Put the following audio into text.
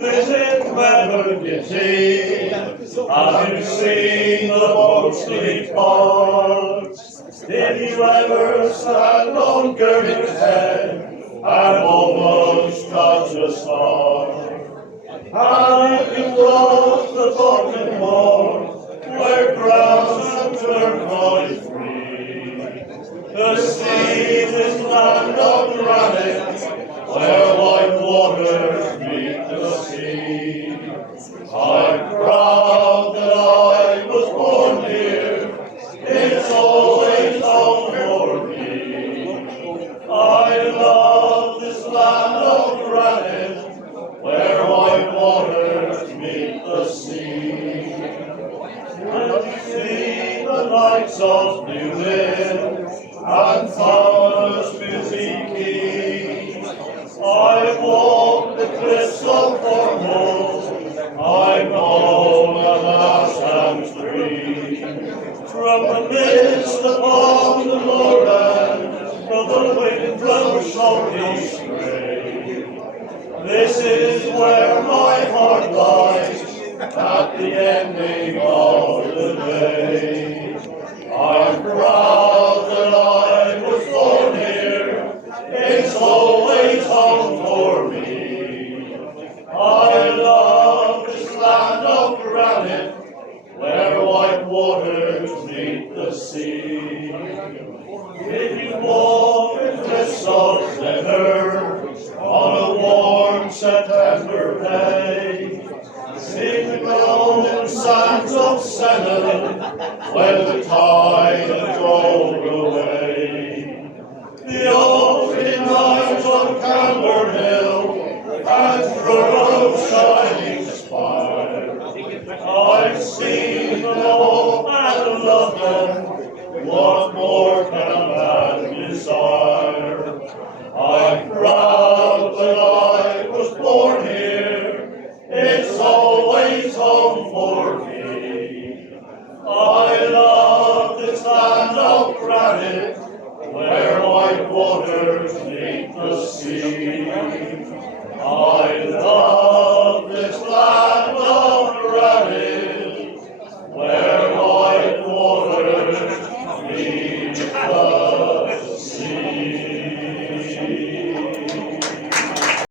Visit Melody, I've seen the boats depart. If you ever stand on Gurney's Head and almost touch a star, and if you cross the broken moor, where grass and turquoise free, the sea is land of granite, where white waters meet the sea. I'm proud that I was born here, it's always home for me. I love this land of granite, where white waters meet the sea. And see the lights of New Lynn and Thomas Busy Quay. I walk the cliffs of Cornwall, I know the last and free. From the mist upon the moorland, from the wind blows shortly stray. This is where my heart lies, at the ending of the day. I'm proud that I was born here, it's always home for me. I love this land of granite, where white waters meet the sea. If you walk in cliffs of Zennor on a warm September day, sing the golden sands of Senna when the tide has rolled away. The ocean night of Camber Hill and Truro shining spire, I've seen them all and loved them, what more can a man desire? I'm proud that I was born here, it's always home for me. I love this land of granite, where white waters meet the sea.